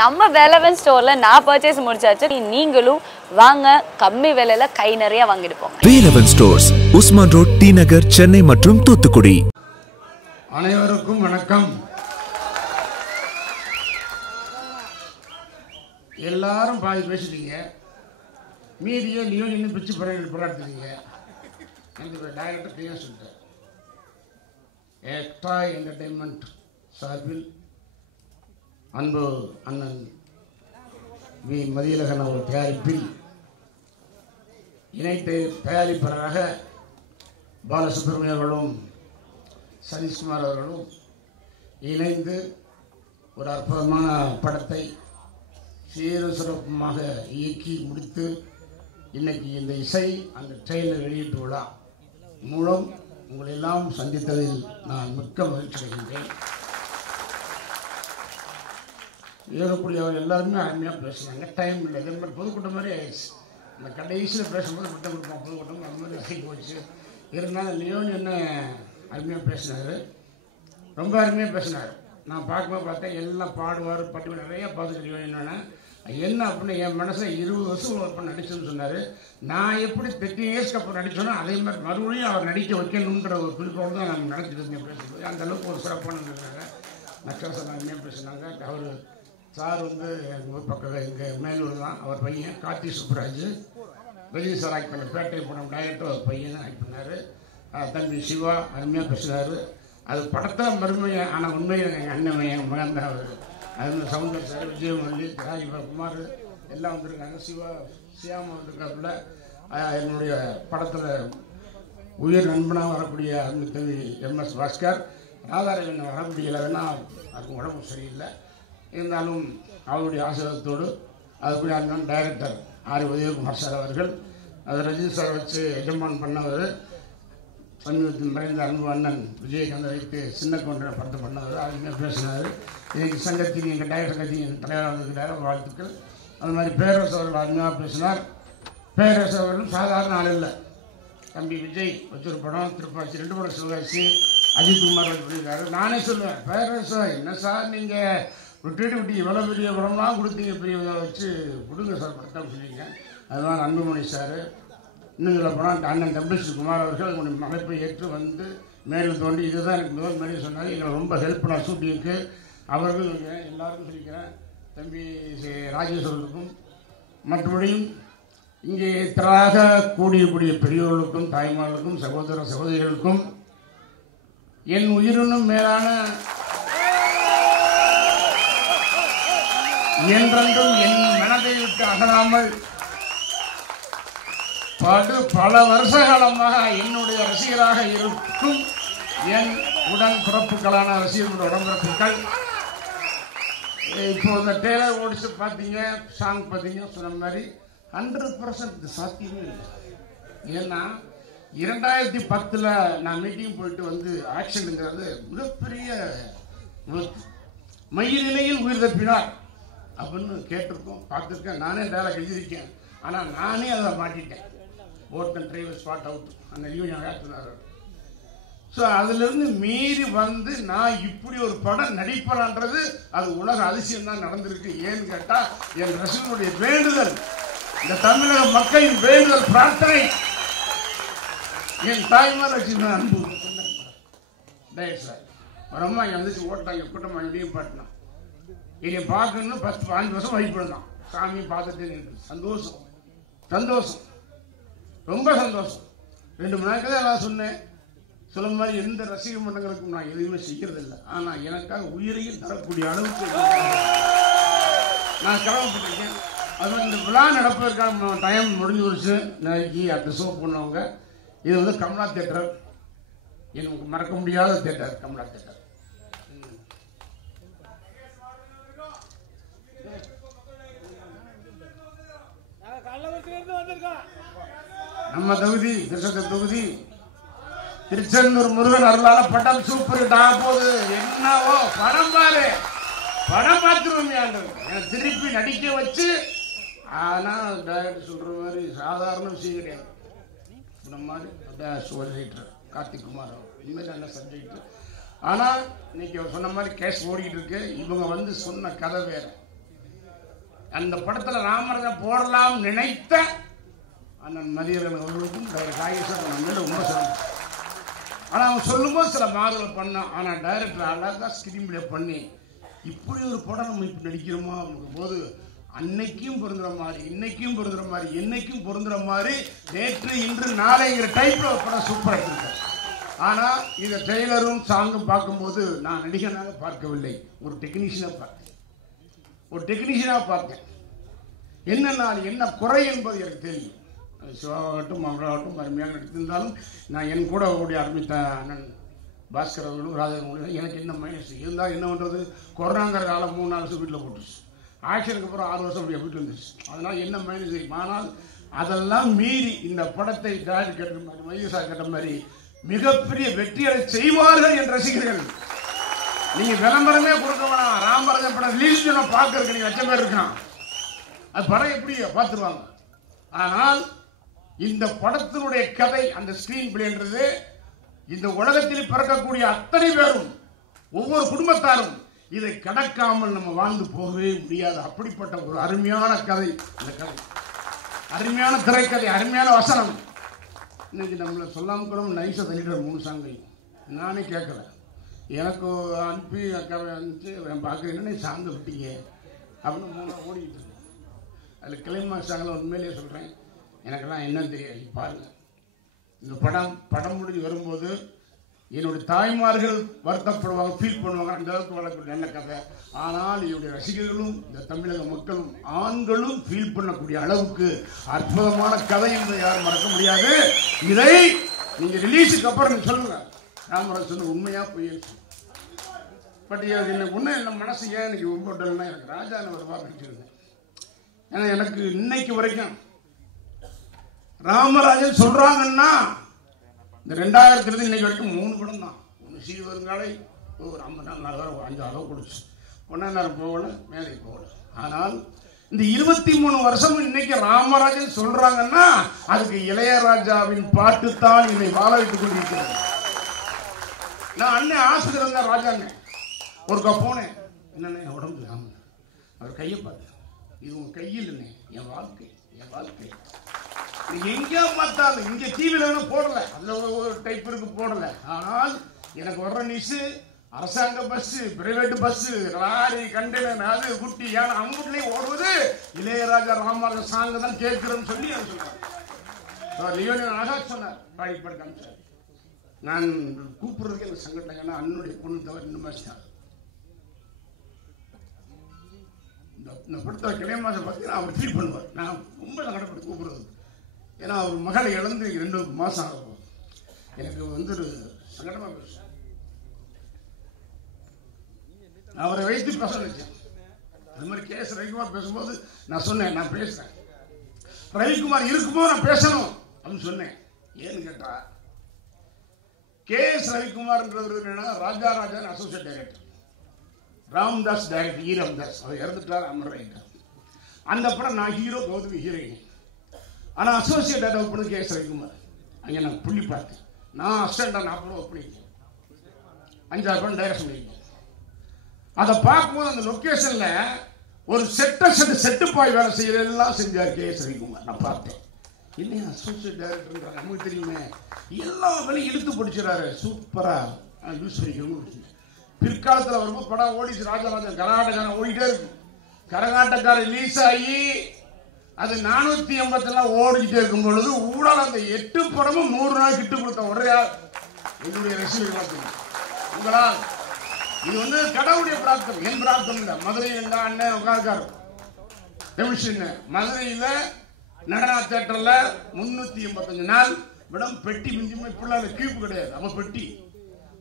நம்ம வேலவன் ஸ்டோர்ல நான் பர்ச்சேஸ் முடிச்சாச்சு. நீங்களும் வாங்க, கம்மி விலையில கை நிறைய வாங்கிட்டு போங்க. Velavan stores, Usman road, T Nagar, Chennai மற்றும் தூத்துக்குடி. அனைவருக்கும் வணக்கம். எல்லாரும் பாதி பேசுறீங்க, மீதியை நீயும் இன்னும் பிச்சு போராடுறீங்க. எனக்கு டைரக்டர் கிளியர் சொல்லிட்டேன். எக்ஸ்ட்ரா என்டர்டெயின்மெண்ட் சார்பில் அன்பு அண்ணன் வி மதியழகன் அவர் தயாரிப்பில் இணைத்து தயாரிப்பாளராக பாலசுப்ரமணியம் அவர்களும் சதீஷ்குமார் அவர்களும் இணைந்து ஒரு அற்புதமான படத்தை சீரும் சிறப்புமாக இயக்கி முடித்து இன்னைக்கு இந்த இசை அந்த ட்ரெயிலர் வெளியீட்டு விழா மூலம் உங்களெல்லாம் சந்தித்ததில் நான் மிக்க மகிழ்ச்சி அடைகின்றேன். ஏறக்கூடியவர் எல்லாருமே அருமையாக பேசுனாங்க. டைம் இல்லை, இதே மாதிரி பொதுக்கூட்டம் மாதிரி ஆயிடுச்சு. இந்த கடைசியில் பேசும்போது மட்டும் கொடுப்போம் பொதுக்கூட்டம், அது மாதிரி ஆகி போச்சு. இருந்தாலும் லியோன் என்ன அருமையாக பேசினார், ரொம்ப அருமையாக பேசினார். நான் பார்க்கும்போது பார்த்தேன், எல்லாம் பாடுவார் பட்டு நிறையா பார்த்துட்டு லியோன் என்னென்னா என்ன அப்படின்னு என் மனசில் 20 வருஷம் ஒர்க் நடிச்சதுன்னு சொன்னார். நான் எப்படி 30 இயர்ஸ்க்கு அப்புறம் நடித்தோன்னா அதே மாதிரி மறுபடியும் அவர் நடிக்க வைக்கணுன்ற ஒரு குறிப்போடு தான் நான் நடத்திட்டு இருந்தேன். பேசும்போது அந்தளவுக்கு ஒரு சிறப்பான இருந்தாங்க. நட்சத்திரம் அருமையாக பேசினாங்க. அவர் சார் வந்து எங்கள் ஊர் பக்கம் எங்கள் மேலூர் தான். அவர் பையன் கார்த்தி சுப்ராஜ் வெளியே சார் ஆக்ட் பண்ண பேட்டை படம் டைரக்டர் அவர் பையன் ஆக்ட் பண்ணார். தம்பி சிவா அருமையாக பேசினார். அது படத்தில் மறுமையை, ஆனால் உண்மையில் எங்கள் அண்ணன் என் மகன் தான் அவர். அது சவுந்தர் சார், விஜயமல்லி, குமார் எல்லாம் வந்திருக்காங்க. சியாமா வந்திருக்காப்புல. என்னுடைய படத்தில் உயிர் நண்பனாக வரக்கூடிய அந்த தம்பி MS பாஸ்கர், ராதாரவன் வர முடியலை, வேணா அதுக்கு உடம்பு சரியில்லை. இருந்தாலும் அவருடைய ஆசீர்வாதத்தோடு அதுக்குரிய அண்ணன் டைரக்டர் ஆர் உதயகுமார் சார் அவர்கள், அதை ரஜினி சார் வச்சு எஜமான் பண்ணவர், சமீபத்தில் மறைந்த அன்பு அண்ணன் விஜயகாந்த் வைத்து சின்ன கொண்ட படத்தை பண்ணவர், அதுமே பேசினார். இன்னைக்கு சங்கத்தின் எங்கள் டைரக்டர் சங்கத்தின் தலைவராக இருக்கிறார், வாழ்த்துக்கள். அது மாதிரி பேரரசு அவர்கள் அருமையாக பேசினார். பேரரசு அவர்களும் சாதாரண ஆள் இல்லை. தம்பி விஜய் வச்சொரு படம், திருப்பாச்சி 2 படம் சிவகாசி, அஜித்குமார் வச்சு பண்ணியிருக்காரு. நானே சொல்லுவேன், பேரரசு என்ன சார் நீங்கள் விட்டு எவ்வளோ பெரிய படம்லாம் கொடுத்தீங்க, பெரிய வச்சு கொடுங்க சார் படத்தை சொல்லிங்க. அதுதான் அன்புமணி சார், இன்னும் சொல்ல போனால் அண்ணன் தம்பிஸ்ரீ குமார் அவர்கள் உங்களுடைய மலைப்பை ஏற்று வந்து மேலும் தோண்டி இதுதான் எனக்கு முதல் மேலே சொன்னார். எங்களை ரொம்ப ஹெல்ப் பண்ணார் ஷூட்டிங்க்கு. அவர்கள் எல்லாருக்கும் சொல்லிக்கிறேன். தம்பி ராஜேஸ்வரருக்கும் மற்றபடியும் இங்கே திராக கூடிய பெரியவர்களுக்கும் தாய்மார்களுக்கும் சகோதர சகோதரிகளுக்கும் என் உயிரினும் மேலான என்றென்றும் என் மனதை விட்டு அகலாமல் பல வருஷ காலமாக என்னுடைய ரசிகராக இருக்கும் என் உடன் பிறப்புகளான ரசிகர்களுடைய உடம்பிறப்புகள், இப்போ இந்த டேலர் ஓடிச்சு பார்த்தீங்க, சாங் பார்த்தீங்க, சொன்ன மாதிரி 100% சாத்தியமே இல்லை. ஏன்னா 2010 நான் மீட்டிங் போயிட்டு வந்து ஆக்ஷனுங்கிறது மிகப்பெரிய மயிரிலையில் உயிர் தப்பினார் அப்படின்னு கேட்டிருக்கோம், பார்த்துருக்கேன். நானே டேலாக் எழுதியிருக்கேன். ஆனால் நானே அதை மாட்டிட்டேன். ஓட்டன் டிரைவர் ஸ்பாட் அவுட் அந்த யூனியன் ஆக்டினார். ஸோ அதிலிருந்து மீறி வந்து நான் இப்படி ஒரு படம் நடிப்பலான்றது அது உலக அதிசயம் தான் நடந்திருக்கு. ஏன்னு கேட்டால் என் ரசிகனுடைய வேண்டுதல், இந்த தமிழக மக்களின் வேண்டுதல், பிரார்த்தனை, என் தாய்மார் வச்சுருந்த அன்பு டேட் சார் வரமா இங்கே வந்துச்சு ஓட்டாங்க கூட்டமாக இடையும் பாட்டினா என்னை பார்க்கணும்னு 10-15 வருஷம் வழிபடுதான். சாமியை பார்த்துட்டு எனக்கு சந்தோஷம், ரொம்ப சந்தோஷம். 2 மணி நேரத்தில் நான் சொன்னேன், சொல்ல மாதிரி எந்த ரசிக மன்றங்களுக்கும் நான் எதுவுமே செய்யறதில்லை. ஆனால் எனக்காக உயிரையும் தரக்கூடிய அளவுக்கு நான் கடமைப்பட்டிருக்கேன். அது இந்த விழா நடப்பதற்காக டைம் முடிஞ்சு வச்சு நாளைக்கு அடுத்த ஷோ பண்ணவங்க. இது வந்து கமலா தியேட்டர், எனக்கு மறக்க முடியாத தியேட்டர் கமலா தியேட்டர். நம்ம தொகுதி திருச்செந்தூர் தொகுதி, திருச்செந்தூர் முருகன் அருளால படம் சூப்பர் ஹிட் ஆக போகுது. என்னவோ படம் பாரு, படம் பார்த்துருவோம், திருப்பி நடிக்க வச்சு. ஆனால் டைரக்டர் சொல்ற மாதிரி சாதாரண விஷயம் கிடையாது. இந்த மாதிரி ரைட்டர் கார்த்திக் குமார் உண்மையில நல்ல சப்ஜெக்ட். ஆனால் இன்னைக்கு அவர் சொன்ன மாதிரி கேஸ் ஓடிக்கிட்டு இருக்கு. இவங்க வந்து சொன்ன கதை வேற. அந்த படத்தில் ராமராஜன் போடலாம் நினைத்த அண்ணன் மதியரன் அவர்களுக்கும் காயேஸ்வரன் மேலே ரொம்ப சொல்லுங்க. ஆனால் அவன் சொல்லும்போது சில மாறுதல் பண்ணான். ஆனால் டைரக்டர் அழகாக ஸ்கிரீன் பிளே பண்ணி இப்படி ஒரு படம் நம்ம இப்போ நடிக்கிறோமா அப்படிங்கும் போது அன்னைக்கும் பொருந்துற மாதிரி, இன்னைக்கும் பொருந்துற மாதிரி, என்னைக்கும் பொருந்துற மாதிரி, நேற்று இன்று நாளைங்கிற டைப்ல ஒரு படம் சூப்பராக எடுத்திருக்கேன். ஆனால் இந்த ட்ரெய்லரும் சாங்கும் பார்க்கும்போது நான் நடிகனாக பார்க்கவில்லை, ஒரு டெக்னீஷியனாக பார்த்தேன். என்ன குறை என்பது எனக்கு தெரியும். சிவாகட்டும் அவர்களாகட்டும் அருமையாக நடித்திருந்தாலும் நான் என் கூட ஓடி ஆரம்பித்த அண்ணன் பாஸ்கர் அவர்களும் ராஜன் எனக்கு என்ன மைனஸ் இருந்தால் என்ன பண்ணுறது, கொரோனாங்கிற காலம் 3 நாள் வீட்டில் போட்டுச்சு, ஆக்ஷனுக்கு அப்புறம் 6 வருஷம் அப்படி வீட்டில் இருந்துச்சு. அதனால் என்ன மைனஸ் தெரியும். ஆனால் அதெல்லாம் மீறி இந்த படத்தை டாடி கேட்ட மாதிரி, மையசா கேட்ட மாதிரி மிகப்பெரிய வெற்றியை செய்வார்கள் என்ற ரசிகர்கள். நீங்கள் விளம்பரமே கொடுக்க வேணாம். ராமராஜன் படம் ரிலீஸ் பார்க்கறதுக்கு நீங்கள் 1,00,000 பேர் இருக்கான். அது படம் எப்படி பார்த்துருவாங்க. ஆனால் இந்த படத்தினுடைய கதை, அந்த ஸ்கிரீன் பிளேன்றது இந்த உலகத்தில் பிறக்கக்கூடிய அத்தனை பேரும், ஒவ்வொரு குடும்பத்தாரும் இதை கடக்காமல் நம்ம வாழ்ந்து போகவே முடியாது. அப்படிப்பட்ட ஒரு அருமையான கதை. இந்த கதை அருமையான திரைக்கதை, அருமையான வசனம். இன்னைக்கு நம்மளை சொல்லாமல் கூட நைஸாக தள்ளிட்டு 3 சாங்கையும் நானே கேட்கல. எனக்கு அனுப்பி அனுப்பிச்சு பார்க்குறீங்கன்னா சாங்க விட்டீங்க அப்படின்னு 3 ஓடிக்கிட்டு இருக்கேன். அதில் கிளைமாக்ஸ் சாங்கில் உண்மையிலேயே சொல்கிறேன், எனக்கெல்லாம் என்னன்னு தெரியாது. பாருங்கள், இந்த படம் முடிஞ்சு வரும்போது என்னுடைய தாய்மார்கள் வருத்தப்படுவாங்க, ஃபீல் பண்ணுவாங்க. அந்த அளவுக்கு வளர்க்க நல்ல கதை. ஆனால் என்னுடைய ரசிகர்களும் இந்த தமிழக மக்களும் ஆண்களும் ஃபீல் பண்ணக்கூடிய அளவுக்கு அற்புதமான கதை என்பதை யாரும் மறக்க முடியாது. இதை நீங்கள் ரிலீஸுக்கு அப்புறம் நீங்கள் சொல்லுங்க, ராமராஜ் சொன்ன உண்மையாக போயிடுச்சு. பட் எனக்கு ஒன்றும் என்ன மனசு ஏன் எனக்கு உங்கள்கிட்டனா எனக்கு ராஜான்னு ஒரு வாரம் நினச்சிருந்தேன். ஏன்னா எனக்கு இன்னைக்கு வரைக்கும் ராமராஜன் சொல்றாங்கன்னா இந்த 2000 இன்னைக்கு வரைக்கும் 3 படம் தான். ஒன்று சீர் வருங்காலை, ஒரு 54 வரை 5 அளவு கொடுச்சு, 1 நேரம் போகல, மேலே போகல. ஆனால் இந்த 23 வருஷம் இன்னைக்கு ராமராஜன் சொல்றாங்கன்னா அதுக்கு இளையராஜாவின் பாட்டு தான் என்னை வாழ வைத்துக் கொண்டிருக்கிறது. நான் அண்ணன் ஆசிரியர் இருந்தா ராஜாங்க ஒருக்கா போனேன். என்னண்ணே உடம்பு அவர் கையை பார்த்தேன். இது உங்க கையில் இல்லைண்ணே, என் வாழ்க்கை. எங்க பார்த்தாலும் இங்க டிவில போடல, அதுல ஒரு டைப் இருக்கு போடல. ஆனால் எனக்கு வர்ற நியூஸ் அரசாங்க bus, private bus, lorry, container, அது குட்டி யானை அம்புட்லயும் ஓடுவது இளையராஜா ராமராஜன் சாங் தான் கேட்கிறோம்னு சொல்லி நான் சொல்றேன். லியோனியன் அழகா சொன்னார், பாடி காமிச்சார். நான் கூப்பிடுறதுக்கு எனக்கு சங்கடம். ஏன்னா அண்ணனுடைய பொண்ணு தவிர இன்னும் இந்த படத்தை கிளைமாசம் பார்த்தீங்கன்னா அவர் ஃபீல் பண்ணுவார். நான் ரொம்ப சங்கடப்பட்டு கூப்பிடுறது. ஏன்னா அவர் மகளை இழந்து 2 மாதம் ஆகும். எனக்கு ஒரு சங்கடமாக பேச அவரை வைத்து பேச நினைச்சேன். அது மாதிரி கேஎஸ் ரவிக்குமார் பேசும்போது நான் சொன்னேன், நான் பேசுறேன், ரவிக்குமார் இருக்குமோ நான் பேசணும் அப்படின்னு சொன்னேன். ஏன்னு கேட்டா கேஎஸ் ரவிக்குமார்ன்றவர் என்னன்னா Rajarajan associate director, Ramdas director, Ramdas அவர் இறந்துட்டார், அமர் ரைட்டர். அந்த படம் நான் ஹீரோ, கௌதமி ஹீரோயின். ஆனால் அசோசியேட் டைரக்டர் பண்ணது கேஎஸ் ரவிக்குமார். அங்கே நான் புள்ளி பார்த்தேன். நான் அசிஸ்டண்டாக 40 ஒர்க் பண்ணியிருக்கேன், 5-6 படம் டைரக்ஷன் பண்ணியிருக்கேன். அதை பார்க்கும்போது அந்த லொக்கேஷன்ல ஒரு செட்டு பாய் வேலை செய்யறதெல்லாம் செஞ்சார் கேஎஸ் ரவிக்குமார். நான் பார்த்தேன், இல்லையா அசோசியேட் டைரக்டர் நமக்கு தெரியுமே, எல்லா வேலையும் இழுத்து படிச்சுறாரு, சூப்பரா யூஸ் பண்ணிக்கணும். பிற்காலத்தில் வரும்போது படம் ஓடிச்சு, ராஜாராஜன் கரகாட்டக்காரன் ஓடிட்டே இருக்கு. கரகாட்டக்காரன் ரிலீஸ் ஆகி அது 480 ஓடிக்கிட்டே இருக்கும் பொழுது ஊடால அந்த 8 படமும் 100 நாள் கிட்டு கொடுத்த ஒரே என்னுடைய ரசிகர்கள். உங்களால் இது கடவுளுடைய பிரார்த்தம், என் பிரார்த்தம் இல்லை. மதுரையில் இருந்தா அண்ணன் உட்கார்க்காரு மதுரையில நடனா தியேட்டர்ல 385 நாள் மேடம் பெட்டி மிஞ்சுமே பிள்ளை கீப்பு கிடையாது. அவன்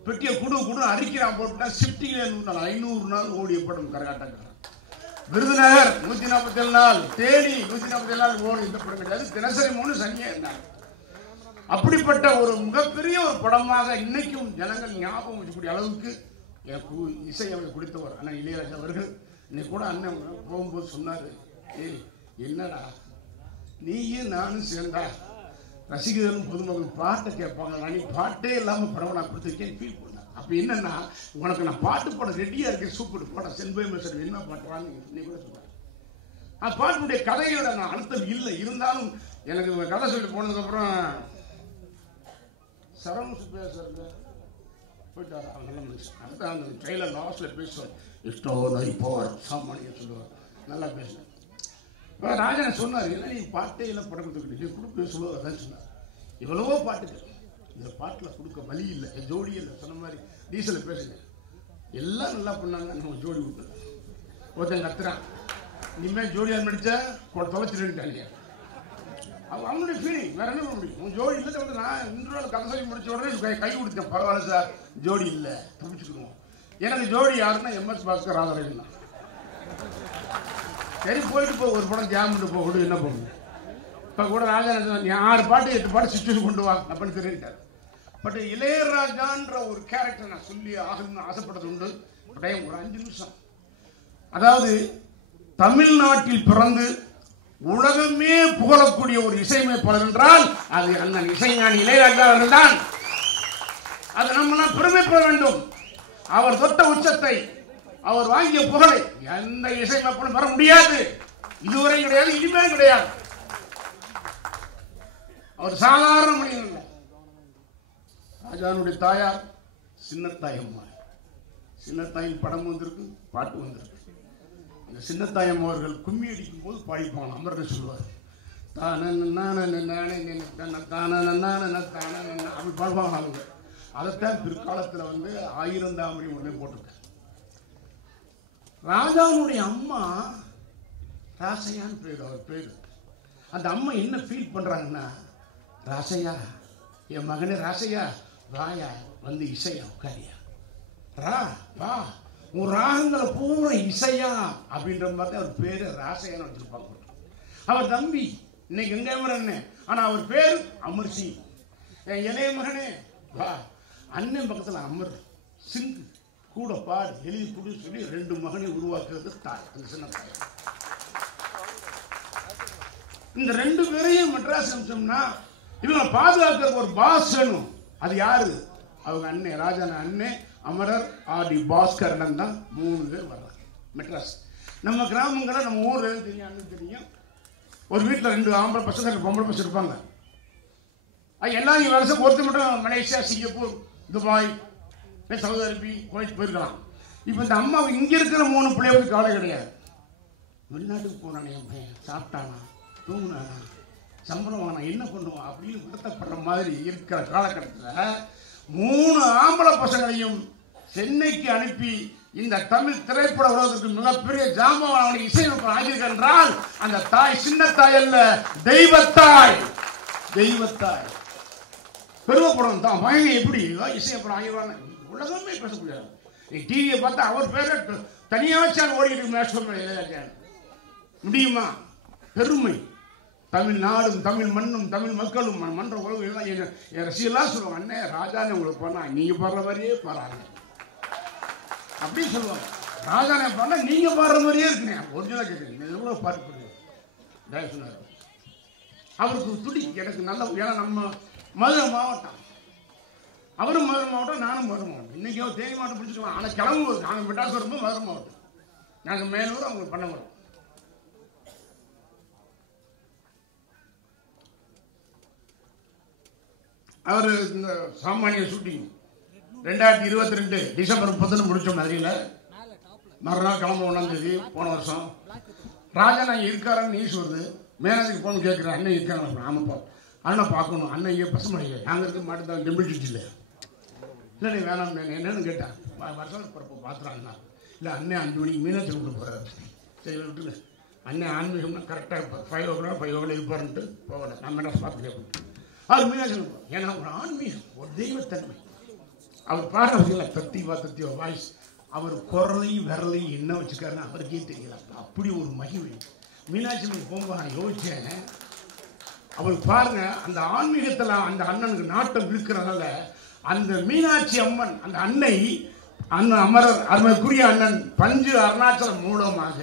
பெட்டியை குடு அரிக்கிறான் போட்டுட்டா ஷிப்டிங்ல 500 நாள் ஓடிய படம் கரகாட்டக்காரன். விருதுநகர் 147 நாள், தேனி 147 நாள் ஓடி இந்த படம் கிடையாது. தினசரி 3 சனியா இருந்தாங்க. அப்படிப்பட்ட ஒரு மிகப்பெரிய ஒரு படமாக இன்னைக்கும் ஜனங்கள் ஞாபகம் வச்சக்கூடிய அளவுக்கு எனக்கு இசை அவர் கொடுத்தவர் அண்ணன் இளையராஜா அவர்கள். இன்னைக்கு கூட அண்ணன் போகும்போது சொன்னாரு, ஏய் என்னடா நீயும் நானும் சேர்ந்தா ரசிகர்களும் பொதுமக்கள் பாட்டை கேட்பாங்க, நீ பாட்டே இல்லாமல் படம் நான் கொடுத்துருக்கேன் ஃபீல் பண்ண. அப்போ என்னன்னா உனக்கு நான் பாட்டு பாட ரெடியாக இருக்கேன், சூப்பர் பாடம் சென்பை மெசர் என்ன பாட்டுறான்னு நீ கூட சொன்னார். பாட்டுடைய கதையோட நான் அழுத்தம் இல்லை. இருந்தாலும் எனக்கு கதை சொல்லிட்டு போனதுக்கு அப்புறம் சரவண பேசுறது போயிட்டார். நல்ல மனுஷன். அதுதான் அந்த ட்ரெயிலர் லாஸ்ட்ல பேசுவார். இஷ்டம் போவார் சாமானிய சொல்லுவார். நல்லா பேசினேன். ராஜன் சொன்னார், என்ன நீ பாட்டே எல்லாம் படத்துக்கு கொடுக்க சொல்லுவார். அதான் சொன்னார். இவ்வளவோ பாட்டுகள் இந்த பாட்டில் கொடுக்க வழி இல்லை, ஜோடி இல்லை. சொன்ன மாதிரி டீசலில் பேசுங்க, எல்லாம் நல்லா பண்ணாங்க. நம்ம ஜோடி விட்டு ஒருத்தன் கத்துறான், இனிமேல் ஜோடியாக நடிச்சா தொலைச்சிருக்காங்க. அவனுடைய ஃபீலிங் வேற என்ன பண்ண முடியும்? ஜோடி இல்லை வந்து நான் இன்று கதை சொல்லி முடிச்ச உடனே கை கொடுத்தேன். பரவாயில்ல சார், ஜோடி இல்லை, தப்பிச்சுக்குவோம். எனக்கு ஜோடி யாருன்னா MS பாஸ்கர் ராதாரவிந்தன் தான். சரி போயிட்டு போ, ஒரு படம் ஜாமிட்டு போகணும், என்ன பண்ணும். இப்போ கூட ராஜா 6 பாட்டு 8 பாட்டு சிச்சுவேஷன் கொண்டு வா அப்படின்னு தெரியிட்டார். பட் இளையராஜான்ற ஒரு கேரக்டர் நான் சொல்லி ஆகணும்னு ஆசைப்பட்டது உண்டு. டைம் ஒரு 5 நிமிஷம். அதாவது தமிழ்நாட்டில் பிறந்து உலகமே புகழக்கூடிய ஒரு இசையமைப்பாளர் என்றால் அது அண்ணன் இசைஞானி இளையராஜா தான். அது நம்மளாம் பெருமைப்பட வேண்டும். அவர் தொட்ட உச்சத்தை, அவர் வாங்கிய புகழை எந்த இசையமைப்பாளரும் வர முடியாது. இதுவரை கிடையாது, இனிமேல் கிடையாது. அவர் சாதாரண மனிதன் இல்லை. ராஜானுடைய தாயார் சின்னத்தாயம்மா. சின்னத்தாயின் படம் வந்திருக்கு, பாட்டு வந்திருக்கு. இந்த சின்னத்தாயம் அவர்கள் கும்மி அடிக்கும் போது பாடிப்பாங்க. அமர்ந்து சொல்லுவார், அப்படி பாடுவாங்க அவங்க. அதைத்தான் பிற்காலத்தில் வந்து 1000 தாமரை உடனே போட்டிருக்க. ராஜாவுடைய அம்மா ராசையான்னு பேர், அவர் பேர். அந்த அம்மா என்ன ஃபீல் பண்றாங்கன்னா, ராசையா, என் மகனே ராசையா, வாயா வந்து இசையா உட்காரியா, ரா வா உன் ராகங்களை பூரா இசையா அப்படின்ற மாதிரி அவர் பேரு ராசையான்னு வச்சிருப்பாங்க. அவர் தம்பி இன்னைக்கு எங்க என்ன, ஆனா அவர் பேர் அமர்சிங். என் இளைய மகனே வா, அண்ணன் பக்கத்தில் அமர் சிங்கு கூட பாடு எழுதி கொடு சொல்லி 2 மகனை உருவாக்குறது தாய், அந்த சின்ன தாய். இந்த 2 பேரையும் மெட்ராஸ் அனுப்பிச்சோம்னா இவங்க பாதுகாக்கிறதுக்கு ஒரு பாஸ் வேணும். அது யாரு? அவங்க அண்ணன் ராஜான அண்ணன் அமரர் R.D. பாஸ்கரன் தான். 3 பேர் வர்றாங்க மெட்ராஸ். நம்ம கிராமங்களில் நம்ம ஊர்ல தெரியும், அண்ணன் தெரியும். ஒரு வீட்டில் 2 ஆம்பளை பசங்க 2 பொம்பளை பசங்க இருப்பாங்க. எல்லாரும் வருஷம் ஒருத்தர் மட்டும் Malaysia, Singapore, Dubai, Saudi Arabia, Kuwait போயிருக்கலாம். இப்போ இந்த அம்மா இங்க இருக்கிற 3 பிள்ளைகளுக்கு கவலை கிடையாது. வெளிநாட்டுக்கு போறானே என் பையன், சாப்பிட்டானா, தூங்கினானா, சம்பளம் வாங்கினா, என்ன பண்ணுவான் அப்படின்னு வருத்தப்படுற மாதிரி இருக்கிற காலகட்டத்தில் 3 ஆம்பளை பசங்களையும் சென்னைக்கு அனுப்பி இந்த தமிழ் திரைப்பட உலகத்திற்கு மிகப்பெரிய ஜாம்பவான் இசையமைப்பு ஆகியிருக்க என்றால் அந்த தாய் சின்ன தாய் அல்ல, தெய்வத்தாய். தெய்வத்தாய் பெருமைப்படும் தான். மகன் எப்படி இசையமைப்பு ஆகிடுவாங்க, உலகமே பேசக்கூடாது. டிவியை பார்த்தா அவர் பேரை தனியாக வச்சாங்க ஓடிட்டு மேட்ச் முடியுமா? பெருமை. தமிழ்நாடும் தமிழ் மண்ணும் தமிழ் மக்களும் மன்ற உலகம் என் ரசிகெல்லாம் சொல்லுவாங்க, அண்ணே ராஜானே உங்களுக்கு பண்ணா நீங்க பாடுற மாதிரியே பாடுறாங்க அப்படின்னு சொல்லுவாங்க. ராஜானே பாடினா நீங்க பாடுற மாதிரியே இருக்குனேன். ஒரிஜினலா கேட்குறீங்க, எவ்வளவு பாட்டு பண்ணுங்க சொன்னார். அவருக்கு துடி எனக்கு நல்ல, ஏன்னா நம்ம மதுரை மாவட்டம், அவரும் மதுரை மாவட்டம், நானும் மதுரை மாவட்டம். இன்னைக்கு தேனி மாவட்டம் பிடிச்சிருக்கோம். ஆனால் கிளம்புவோம், நாங்கள் மெட்ராஸ் வரும்போது மதுரை மாவட்டம், நாங்கள் மேலூர், அவங்க பண்ண வரோம். அவர் இந்த சாமானிய ஷூட்டிங் 2022 டிசம்பர் 30 முடிச்சோம் மதுரையில். மறுநாள் கிளம்ப 1ஆம் தேதி போன வருஷம். ராஜா நான் இருக்காரன்னு நியூஸ் வருது. மேனேஜருக்கு போன கேட்குறேன், அண்ணன் இருக்காங்க. ஆமாப்பா, அண்ணன் பார்க்கணும். அண்ணன் இங்கே பசுமடையே நாங்கள் இருக்க மாட்டேன், டெம்பிள் இல்லை. இல்லை நீ வேணாம், என்னன்னு கேட்டேன். வருஷம் பார்த்துறாங்கண்ணா. இல்லை அண்ணன் 5 மணிக்கு மீனாட்சி கொண்டு போகிறாரு. சரி விட்டுல, அண்ணன் ஆன்மீகம்னா கரெக்டாக இருப்பார். 5 o'clock 5 o'clock இருப்பாருன்ட்டு போகல. நான் மெட்ராஸ் பார்த்து கேட்பேன். அவர் மீனாட்சி, ஏன்னா ஒரு ஆன்மீகம், ஒரு தெய்வத்தன்மை. அவர் பாடுறதுல தத்திவா வாய்ஸ், அவர் குரலையும் விரலையும் என்ன வச்சுக்காருன்னு அவருக்கே தெரியல. அப்படி ஒரு மகிமை. மீனாட்சி போகும்போது நான் யோசிச்சேன், அவருக்கு பாருங்க அந்த ஆன்மீகத்தில் அந்த அண்ணனுக்கு நாட்டம் இருக்கிறதால அந்த மீனாட்சி அம்மன், அந்த அன்னை, அண்ணன் அமரர் அருமைக்குரிய அண்ணன் பஞ்சு அருணாச்சலம் மூலமாக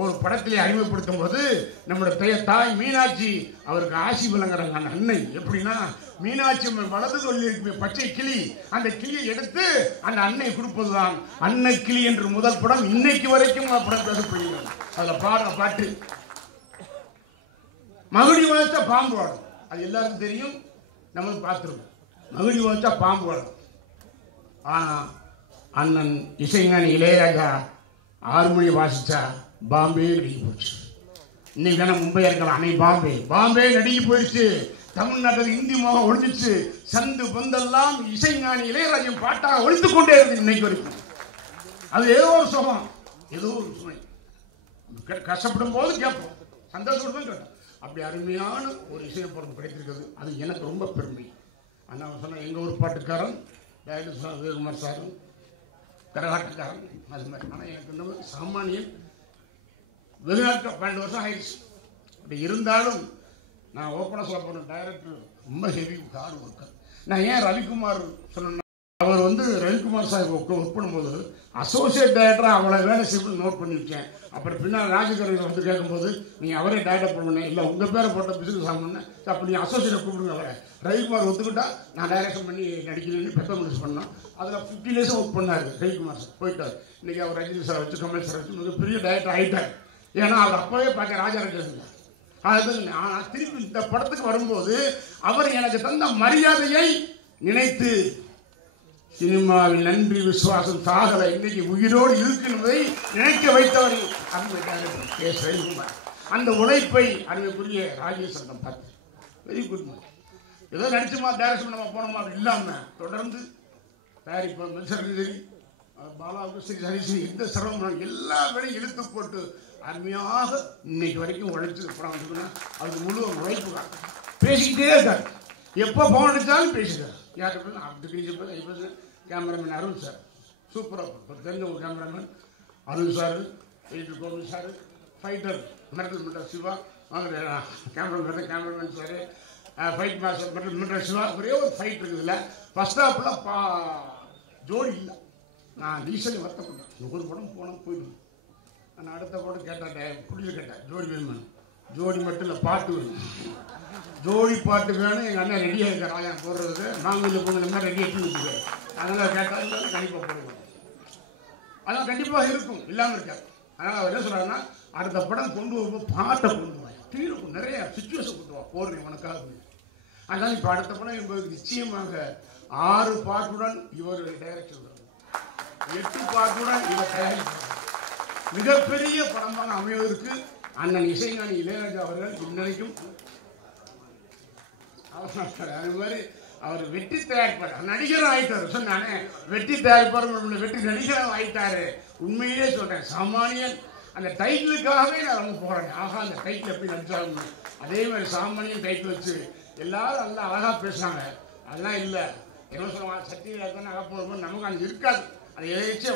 ஒரு படத்திலே அறிமுகப்படுத்தும் போது நம்முடைய தாய் மீனாட்சி அவருக்கு ஆசி விளங்குறாங்க. அந்த அன்னை எப்படின்னா, மீனாட்சி அம்மன் வலது சொல்லி பச்சை கிளி, அந்த கிளியை எடுத்து அந்த அன்னை கொடுப்பதுதான் அன்னை கிளி என்று முதல் படம். இன்னைக்கு வரைக்கும் படம் பேசப்படுகிறது. அதுல பாடுற பாட்டு மகுடி வச்சா பாம்பு வாழும், அது எல்லாருக்கும் தெரியும், நம்மளுக்கு பார்த்துருக்கோம். மகுடி வச்சா பாம்பு வாழும். ஆனால் அண்ணன் இசைஞானி இளையராஜா 6 மணி வாசிச்சா பாம்பே நடுங்கி போச்சு. இன்னைக்கு தானே மும்பை இருக்கலாம், அன்னைக்கு பாம்பே நடுங்கி போயிடுச்சு. தமிழ்நாட்டில் இந்தி மோகம் ஒழிஞ்சிச்சு. சந்து பந்தெல்லாம் இசைஞானி இளையராஜன் பாட்டாக ஒழித்து கொண்டே இருக்கு இன்னைக்கு வரைக்கும். அது ஏதோ ஒரு சுகம், ஏதோ ஒரு சுமை. கஷ்டப்படும் போது கேட்போம், சந்தோஷப்படும் கேட்போம். அப்படி அருமையான ஒரு இசையப்படம் கிடைத்திருக்கிறது. அது எனக்கு ரொம்ப பெருமை. அண்ணா சொன்ன எங்கள் ஊர் பாட்டுக்காரன் டைரக்டர் விஜயகுமார் சாரும் கரகாட்டக்காரன் அது மாதிரி. ஆனால் எனக்கு இன்னும் சாமானியன் வெளிநாட்டில் 12 வருஷம் ஆயிடுச்சு. அப்படி இருந்தாலும் நான் ஓப்பனாக சொல்ல போனேன், டைரக்டர் ரொம்ப ஹெவி ஹார்ட் ஒர்க்கர். நான் ஏன் ரவிக்குமார் சொன்னேன்னா, அவர் ரவிக்குமார் சார் ஒர்க் பண்ணும்போது அசோசியேட் டைரக்டராக அவளை வேலை செய்யணும்னு நோட் பண்ணி வச்சேன். அப்புறம் பின்னால் ராஜகரன் கேட்கும்போது நீங்கள் அவரே டைரக்டர் பண்ணுவேன், இல்லை உங்கள் பேரை போட்ட பிசினஸ் ஆகணும்னு. அப்போ நீங்கள் அசோசியேட்டை கூப்பிடுங்க அவரை. ரவிக்குமார் ஒத்துக்கிட்டா நான் டைரக்ஷன் பண்ணி நடிக்கணும்னு பெர்ஃபார்மன்ஸ் பண்ணோம். அதில் 15 days ஒர்க் பண்ணார் ரவிக்குமார் சார். போயிட்டார். இன்றைக்கி அவர் ரஜினி சார் வச்சு, கமல் சார் வச்சு மிகப்பெரிய டைரக்டர் ஆகிட்டார். ஏன்னா அவர் அப்போவே பார்க்க ராஜாராஜன். அது நான் திருப்பி இந்த படத்துக்கு வரும்போது அவர் எனக்கு தந்த மரியாதையை நினைத்து, சினிமாவில் நன்றி விசுவாசம் சாகலை, இன்னைக்கு உயிரோடு இருக்கு என்பதை நினைக்க வைத்தவர் அந்த உழைப்பை அருமைக்குரிய ராஜேஸ்வரன் பார்த்து வெரி குட். ஏதோ நடிச்சுமா டைரக்ஷன் நம்ம போனோமா இல்லாம தொடர்ந்து தயாரிப்பு சரி, பாலாவுக்கு சரி, ஹரிசரி எந்த சிரமம் எல்லா வேலையும் இழுத்து போட்டு அருமையாக இன்னைக்கு வரைக்கும் உழைச்சு படம் வந்துருக்குன்னா அதுக்கு முழு உழைப்பு தான். பேசிக்கிட்டே இருக்காரு, எப்போ போன் அடித்தாலும் பேசுகிறார். யார்கிட்ட அப்படி கேமராமேன் அருண் சார் சூப்பராக தெரிஞ்ச ஒரு cameraman Arun sir, editor Kovil sir, fighter metal Siva, cameraman sir, fight master metal Siva. ஒரே ஒரு ஃபைட் இருக்குதுல்ல, ஃபர்ஸ்ட் ஹாஃபில் ஜோடி இல்லை. நான் ரீசன்லி வருத்தப்பட்டேன், ஒரு படம் போனால் போயிடுவேன். நான் அடுத்த படம் கேட்டேன், புடிச்சு கேட்டேன், ஜோடி வேணும். ஜோடி மட்டும் இல்லை, பாட்டு வேணும். ஜோடி பாட்டு வேணும். எங்கள் அண்ணன் ரெடியாக இருக்கார் ராஜா போடுறதுக்கு. நாங்கள் பொண்ணு இந்த மாதிரி ரெடி எடுத்து வச்சுருக்காரு. அதனால் கேட்டால் கண்டிப்பாக போடுவோம். அதெல்லாம் கண்டிப்பாக இருக்கும், இல்லாமல் இருக்காது. அதனால் அவர் என்ன சொல்கிறாருன்னா, அடுத்த படம் கொண்டு வரும்போது பாட்டை கொண்டு வாங்க, தீர்வு நிறைய சுச்சுவேஷன் கொண்டு வா, போடுறேன் உனக்காக. அதனால் இப்போ அடுத்த படம் என்பது நிச்சயமாக 6 பாட்டுடன் இவர் டைரக்ஷன், 8 பாட்டுடன் இவர் தயாரிப்பார். மிகப்பெரிய படமாக அமைவதற்கு அண்ணன் இசைஞானி இளையராஜா அவர்கள் இன்னைக்கும் அது மாதிரி அவர் வெற்றி தயாரிப்பார், நடிகரும் ஆயிட்டாரு. சொன்னானே வெற்றி தயாரிப்பார், வெற்றி நடிகரும் ஆயிட்டாரு. உண்மையிலே சொல்றேன், சாமானியன் அந்த டைட்டிலுக்காகவே நான் ரொம்ப போறேன். ஆகா, அந்த டைட்டில் எப்படி நடிச்சாங்க. அதே மாதிரி சாமானியன் டைட்டில் வச்சு எல்லாரும் நல்லா அழகா பேசுறாங்க. அதெல்லாம் இல்லை, என்ன சொல்லுவாங்க, சட்டியில் தானே அழகா போடும்போது நமக்கு அங்கே இருக்காது. அது எதேச்சே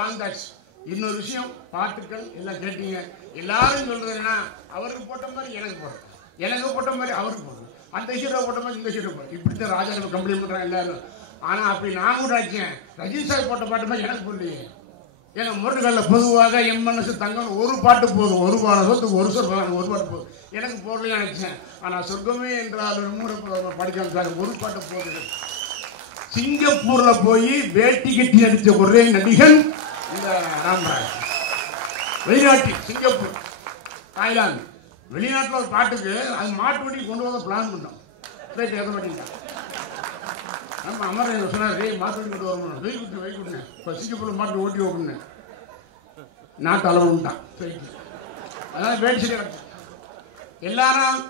வாழ்ந்தாச்சு. இன்னொரு விஷயம், பாட்டுக்கள் எல்லாம் கேட்டீங்க. எல்லாரும் சொல்றதுன்னா, அவருக்கு போட்ட மாதிரி எனக்கு போடுறேன், எனக்கு போட்ட மாதிரி அவருக்கு போடுறேன், அந்த ஹீரோ போட்ட மாதிரி இந்த ஹீரோ போடுறேன். இப்படித்தான் ராஜா கம்ப்ளைண்ட் பண்றாங்க எல்லாரும். ஆனா அப்படி நான் கூட ஆச்சேன், ரஜினி சார் போட்ட பாட்டு மாதிரி எனக்கு போடலையே. ஏன்னா முருகல்ல பொதுவாக என் மனசு தங்கம் ஒரு பாட்டு போதும், ஒரு பாடத்துக்கு ஒரு பாட்டு போதும், எனக்கு போடலையே நினைச்சேன். ஆனா சொர்க்கமே என்றால் படிக்காம ஒரு பாட்டு போகுது. சிங்கப்பூர்ல போய் வேட்டி கட்டி நடிச்ச ஒரே நடிகன் இந்த ராமராஜ். வெளிநாட்டில் சிங்கப்பூர், தாய்லாந்து, வெளிநாட்டில் ஒரு பாட்டுக்கு அது மாட்டு வண்டி கொண்டு வந்து பிளான் பண்ணோம். ஏற்ற மாட்டீங்க, நம்ம அமரன் சொன்னார், மாட்டு வண்டி கொண்டு வரணும், வெயிட் இப்போ சிங்கப்பூர்ல மாட்டு ஓட்டி ஓட்டுனேன், நாட்டு அளவுட்டான். அதனால வேட்டி சரி கிடச்சு. எல்லாரும்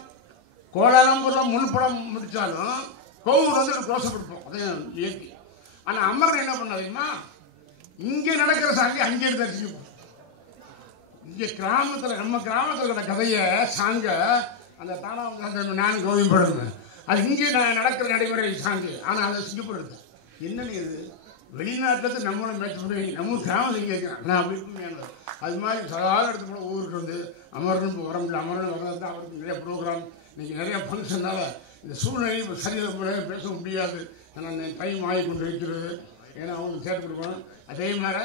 கோலாலம்பூர்ல முன்படம் முடிச்சாலும் கோவூர் வந்து க்ளோஸ் கொடுப்போம், அதையும் இயற்கை. ஆனா அமரன் என்ன பண்ணாதீங்கன்னா, இங்க நடக்கிற சாங்கி அங்கே எடுத்து இங்க கிராமத்துல, நம்ம கிராமத்துல இருக்கிற கதைய சாங்க அந்த தானா நானும் கோவியம் படுங்க, அது இங்கே நடக்கிற நடைமுறை சாங்கு. ஆனா அதை சிங்கப்பூர் எடுத்தேன். என்னன்னு இது வெளிநாட்டுல நம்மளும் மேட்ச் பண்ணி நம்ம கிராமம் இங்கே நான் அப்படி இருக்குமையானது. அது மாதிரி சாதாரண இடத்துல கூட ஊருக்கு வந்து அமரன் வர முடியல, அமரன் வரது தான் அவருக்கு நிறைய ப்ரோக்ராம், இன்னைக்கு நிறைய ஃபங்க்ஷன்னால இந்த சூழ்நிலை சரியாக பேச முடியாது. ஏன்னா டைம் ஆகி கொண்டு இருக்கிறது, ஏன்னா அவங்களுக்கு தேட்டர் கொடுக்கணும். அதே மாதிரி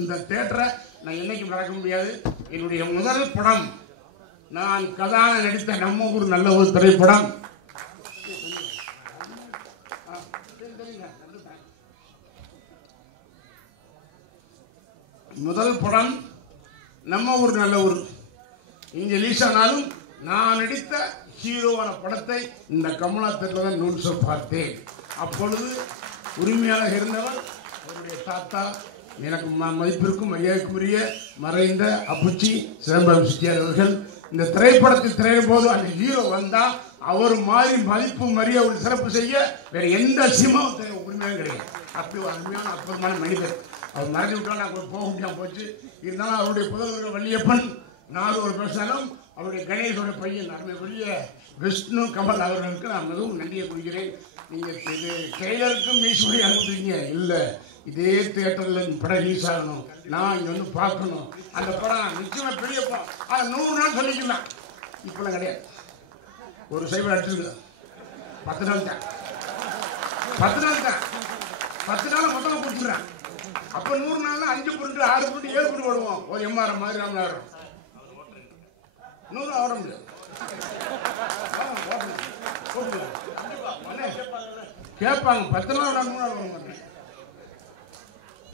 இந்த தேட்டரை நான் என்னைக்கு மறக்க முடியாது. என்னுடைய முதல் படம், நான் கதான நடித்த நம்ம ஊர் நல்ல ஒரு திரைப்படம். முதல் படம் நம்ம ஊர் நல்ல ஊர். இங்க ரிலீஸ் ஆனாலும் நான் நடித்த ஹீரோவான படத்தை இந்த கமலா தேட்டரில் தான் நூல்ஸை பார்த்தேன். அப்பொழுது உரிமையாளர் இருந்தவர் அவருடைய தாத்தா, எனக்கு மதிப்பிற்கும் மரியாதைக்குரிய மறைந்த அப்புச்சி சிதம்பரம் செட்டியார் அவர்கள். இந்த திரைப்படத்தில் திரையிடும் போது அந்த ஹீரோ வந்தா அவர் மாதிரி மதிப்பு மரியாதை சிறப்பு செய்ய வேற எந்த சினிமாவும் உரிமையும் கிடையாது. அப்படி ஒரு அருமையான அற்புதமான மனிதர். அவர் மறைஞ்சு விட்டா நான் போக முடியாம போச்சு. இருந்தாலும் அவருடைய புதல்வர் வள்ளியப்பன் நாலு ஒரு பேசினாலும் அவருடைய கணேசோட பையன் அருமைக்குரிய விஷ்ணு கமல் அவர்களுக்கு நான் மிகவும் நன்றியை கொள்கிறேன். நீங்க இது ட்ரெய்லருக்கும் மீசோடி அனுப்புறீங்க இல்லை, இதே தியேட்டரில் படம் ரிலீஸ் ஆகணும், நான் இங்கே வந்து பார்க்கணும். அந்த படம் நிச்சயமா பெரிய படம். அதை 100 நாள் சொல்லிக்கலாம். இப்பெல்லாம் கிடையாது. ஒரு சைவர் அடிச்சிருக்கு 10 நாள் தான், 10 நாள் தான், 10 நாள் மொத்தமாக கொடுத்துக்கிறேன். அப்போ 100 நாள்ல 5 புரிண்டு 6 புரிண்டு 7 புரிண்டு போடுவோம். ஒரு எம்ஆர் மாதிரி ராமநாதர் 100 ஆட முடியாது. கேட்பாங்க 10 நாள் நான் 3 நாள் வர மாட்டேன்.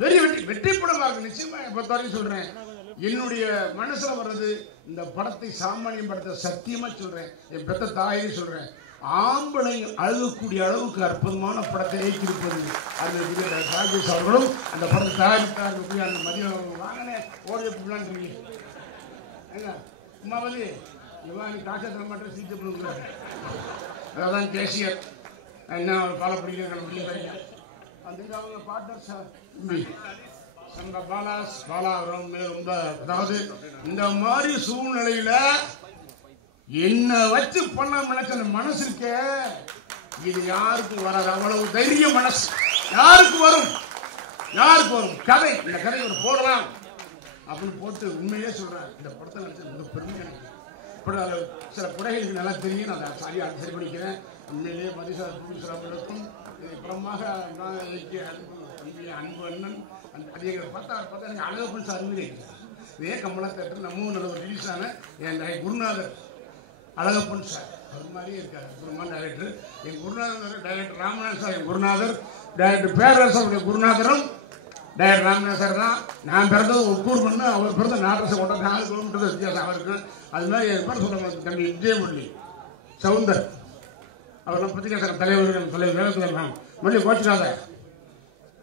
பெரிய வெற்றி படமாக இருக்கு. நிச்சயமா பொறுத்த வரைக்கும் சொல்றேன், என்னுடைய மனசுல வர்றது இந்த படத்தை சாமானியம் படத்தை சத்தியமா சொல்றேன், என் பெத்த தாயை சொல்றேன், ஆம்பளை அழுகக்கூடிய அளவுக்கு அற்புதமான படத்தை இயக்கியிருப்பது அது ராஜேஷ் அவர்களும் அந்த படத்தை தயாரித்தார். அந்த மதியம் வாங்கினே ஓடி எப்படிலாம் தெரியும் சும்மா வந்து இவன் காசை தர மாட்டேன் சீட்டு கொடுக்குறாரு. அதான் கேசியர் என்ன பால பிடிக்கிறேன். அதுக்கு அவங்க பார்ட்னர் அந்த பாலா ரொம்ப, அதாவது இந்த மாதிரி சூழ்நிலையில என்ன வச்சு பண்ண நினைச்ச மனசு இருக்க, இது யாருக்கும் வராது. அவ்வளவு தைரிய மனசு யாருக்கு வரும், யாருக்கு வரும்? கதை, இந்த கதை ஒரு போடலாம் அப்படின்னு போட்டு உண்மையே சொல்றேன். இந்த படத்தை நினைச்ச மிக பெருமை எனக்கு. சில குறைகளுக்கு நல்லா தெரியும், நான் அதை சரியாக சரி பண்ணிக்கிறேன். உண்மையிலேயே மதிசாருக்கும் இதை புறமாக நான் அன்பு அண்ணன் அது எங்களை பார்த்தா எனக்கு அழகப்பன் சார் அருமையிலே இருக்கிறார். இதே கமலா தேட்டர் நம்ம நல்ல ரிலீஸ் ஆன என் குருநாதர் அழகப்பன் சார் அது மாதிரியே இருக்கார். அற்புதமான டைரக்டர். என் குருநாதர் டைரக்டர் ராமநாதன் சார், என் குருநாதர். டைரக்டர் பேரரசருடைய குருநாதரும் டைரக்டர் ராமநாதன் சார் தான். நான் பிறந்தது ஒக்கூர் பண்ணு, அவர் பிறந்த 4 கொண்ட 4 கிலோமீட்டர் வித்தியாசம் அவருக்கு. அது மாதிரி என் பேர் சொல்ல தம்பி விஜயமுரளி சவுந்தர் அவரெல்லாம் பத்திரிகை சார் தலைவர் வேலை மல்லி கோச்சுக்காத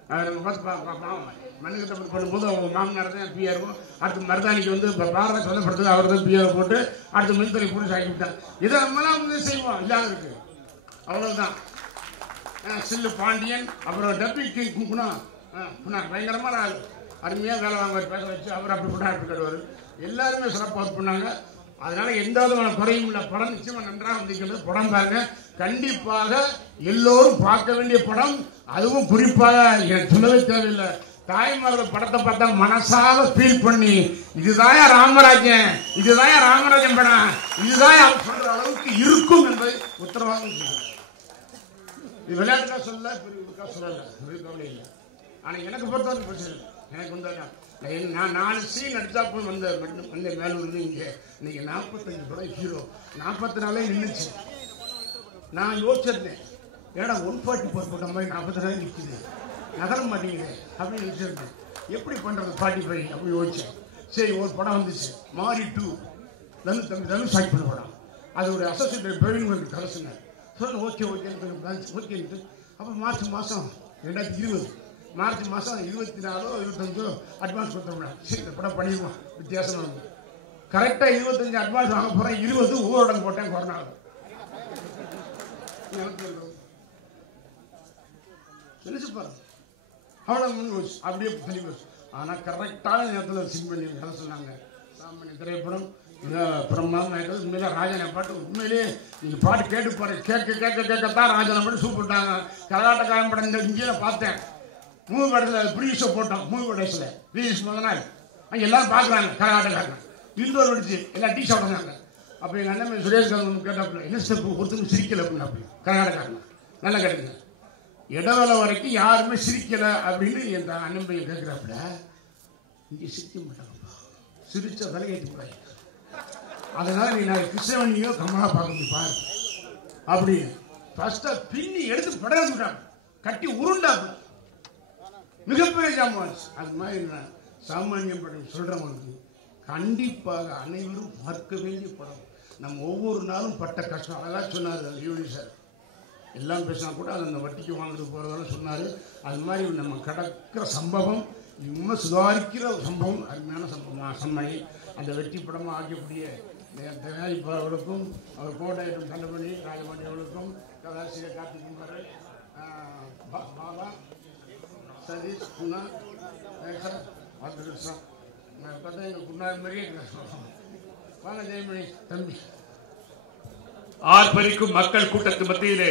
நம்ம பார்த்து மண்ணுக்கிட்ட பண்ணும்போது அவங்க மாமனார் தான் பிஆர் இருக்கும். அடுத்து மருதாணிக்கு வந்து இப்போ பாரத சொந்தப்படுத்துறது அவர் தான் பிஆர் போட்டு அடுத்து மின்துறை போலீஸ் ஆக்கி விட்டாங்க. இதை நம்மளாம் வந்து செய்வோம், இல்லாத இருக்கு அவ்வளவுதான். சில்லு பாண்டியன் அப்புறம் டப்பி கிங் பயங்கரமான ஆள், அருமையாக வேலை வாங்க பேச வச்சு அவர் அப்படி பண்ணா அப்படி கட்டுவார். எல்லாருமே சிறப்பாக ஒர்க் பண்ணாங்க. அதனால எந்த விதமான குறையும் இல்லை. படம் நிச்சயமா நன்றாக வந்திருக்கிறது. படம் பாருங்க, கண்டிப்பாக எல்லோரும் பார்க்க வேண்டிய படம். அதுவும் குறிப்பாக எனக்கு சொல்லவே தேவையில்லை, தாய்மார்கள் படத்தை பார்த்தா மனசாக ஃபீல் பண்ணி இதுதான் ராமராஜன், இதுதான் ராமராஜன் படம், இதுதான் சொல்ற அளவுக்கு இருக்கும் என்பதை உத்தரவாதம் சொல்றேன். இது விளையாட்டுக்கா சொல்லல, பெரியக்கா சொல்லல, கவலை இல்லை. ஆனா எனக்கு பொறுத்தவரை பிரச்சனை இல்லை. எனக்கு வந்து நான் 4 சீன் அடித்தா போய் வந்த மேலூர்ந்து இங்கே இன்னைக்கு 45 படம் ஹீரோ 44 நின்றுச்சு. நான் யோசிச்சிருந்தேன், ஏன்னா 144 போட்ட மாதிரி 44 நிற்குது, நகர மாட்டேங்குது அப்படின்னு யோசிச்சிருந்தேன். எப்படி பண்ணுறது 45 அப்படி யோசிச்சேன். சரி, ஒரு படம் வந்துச்சு மாரி 2 தனுஷ் ஆக்ட் பண்ண படம். அது ஒரு அசோசியேட் பிரவீன் கதை சொன்னார். சொன்ன ஓகே ஓகேன்ட்டு அப்போ மார்ச் மாதம் 2020 மார்ச் மாதம் 24 25 அட்வான்ஸ் கொடுத்தோம்னா சரி இந்த படம் பண்ணிடுவோம் வித்தியாசம் வந்து கரெக்டாக 25 அட்வான்ஸ் வாங்க போகிறேன். 20 ஊரடங்கு போட்டேன் கொரோனாவில். நினைச்சு பாருங்க, அவ்வளோ முன் அப்படியே தெளிவு. ஆனால் கரெக்டான நேரத்தில் சிங் பண்ணி கதை சொன்னாங்க. சாமானிய திரைப்படம் உண்மையிலே ராஜனை பாட்டு உண்மையிலே நீங்கள் பாட்டு கேட்டு பாரு, கேட்கத்தான் ராஜனை பாட்டு சூப்பிட்டாங்க. கரகாட்டக்காரன் படம் இங்கேயே பார்த்தேன். மூவி படத்தில் ப்ரீ ஷோ போட்டோம். மூவி படத்தில் ரிலீஸ் முதல் நாள் அங்கே எல்லாரும் பார்க்குறாங்க. கரகாட்டக்காரன் இன்டோர் வெடிச்சு எல்லாம் டீ சாப்பிட்றாங்க. அப்போ எங்கள் அண்ணன் சுரேஷ் கவர்மெண்ட் கேட்டாப்புல என்ன ஸ்டெப்பு ஒருத்தரும் சிரிக்கலை அப்படின்னாப்புல கரகாட்டக்காரன் நல்லா கேட்டுங்க. இடவேளை வரைக்கும் யாருமே சிரிக்கலை அப்படின்னு என் அண்ணன் பையன் கேட்குறாப்புல. இங்கே சிரிக்க மாட்டாங்கப்பா, சிரிச்ச விலையேற்றி கூடாது, அதனால நீ நான் கிருஷ்ணவனியோ கமலா பார்க்க முடிப்பார் அப்படின்னு ஃபர்ஸ்டா பின்னி எடுத்து படம் கட்டி உருண்டாப்புல மிகப்பெரிய ஜாமான். அது மாதிரி நான் சாமானியம் படம் சொல்றவங்களுக்கு கண்டிப்பாக அனைவரும் பார்க்க வேண்டிய படம். நம்ம ஒவ்வொரு நாளும் பட்ட கஷ்டம் அதெல்லாம் சொன்னார் யூனி சார். எல்லாம் பேசினா கூட அது அந்த வட்டிக்கு வாங்கிட்டு போகிறதெல்லாம் சொன்னார். அது மாதிரி நம்ம கடக்கிற சம்பவம் இன்னும் சுதாரிக்கிற ஒரு சம்பவம், அருமையான சம்பவம் சம்மணி. அந்த வெற்றி படமாக ஆக்கக்கூடிய தயாரிப்பாளர்களுக்கும் அவர் கோடையிடம் கண்டமணி ராஜமணி அவர்களுக்கும் கதாசிரியர் கார்த்திகுமார் பாபா சதீஷ் குணா கிருஷ்ணன் பார்த்தா எங்கள் குன்னார் மாதிரியே வாங்க ஜெயமணி தம்பி. ஆர்ப்பரிக்கும் மக்கள் கூட்டத்து மத்தியிலே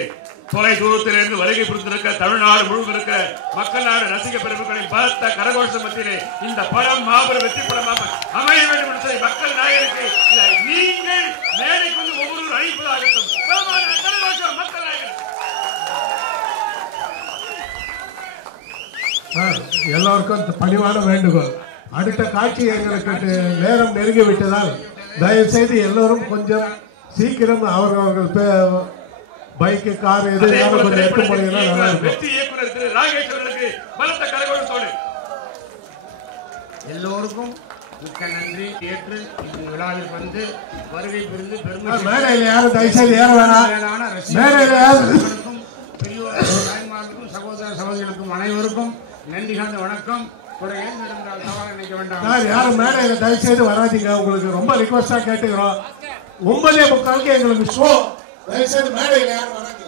தொலை தூரத்திலிருந்து வருகை புரிந்திருக்க தமிழ்நாடு முழுவதும் இருக்க மக்கள் நாடு ரசிக பெருமக்களின் பலத்த கரகோஷ மத்தியிலே இந்த படம் மாபெரும் வெற்றி படமாக அமைய வேண்டும் என்று சொல்லி மக்கள் நாயகருக்கு நீங்கள் மேடை கொண்டு ஒவ்வொரு அழைப்பதாகட்டும். மக்கள் நாயகர் எல்லோருக்கும் பணிவான வேண்டுகோள். அடுத்த காட்சி எங்களுக்கு நேரம் நெருங்கி விட்டதால் தயவு செய்து எல்லோரும் கொஞ்சம் சீக்கிரம் அவர்கள் பைக்கு கார் எது கொஞ்சம் எடுத்து போனீங்கன்னா நல்லா இருக்கும். எல்லோருக்கும் மிக்க நன்றி. ஏற்று இந்த விழாவில் வந்து வருகை புரிந்து பெருமை மேடையில் யாரும் தயவுசெய்து ஏற வேணாம். மேடையில் யாருக்கும் பெரியவர்களுக்கும் தாய்மார்களுக்கும் சகோதர சகோதரிகளுக்கும் அனைவருக்கும் நன்றி கலந்த வணக்கம். யாரும் மேடையில் தயவுசெய்து வராதிங்க. உங்களுக்கு ரொம்ப ரிக்வஸ்டா கேட்டுக்கிறோம். 9:45 எங்களுக்கு ஷோ. தயவுசெய்து மேடையில் யாரும் வராதிங்க.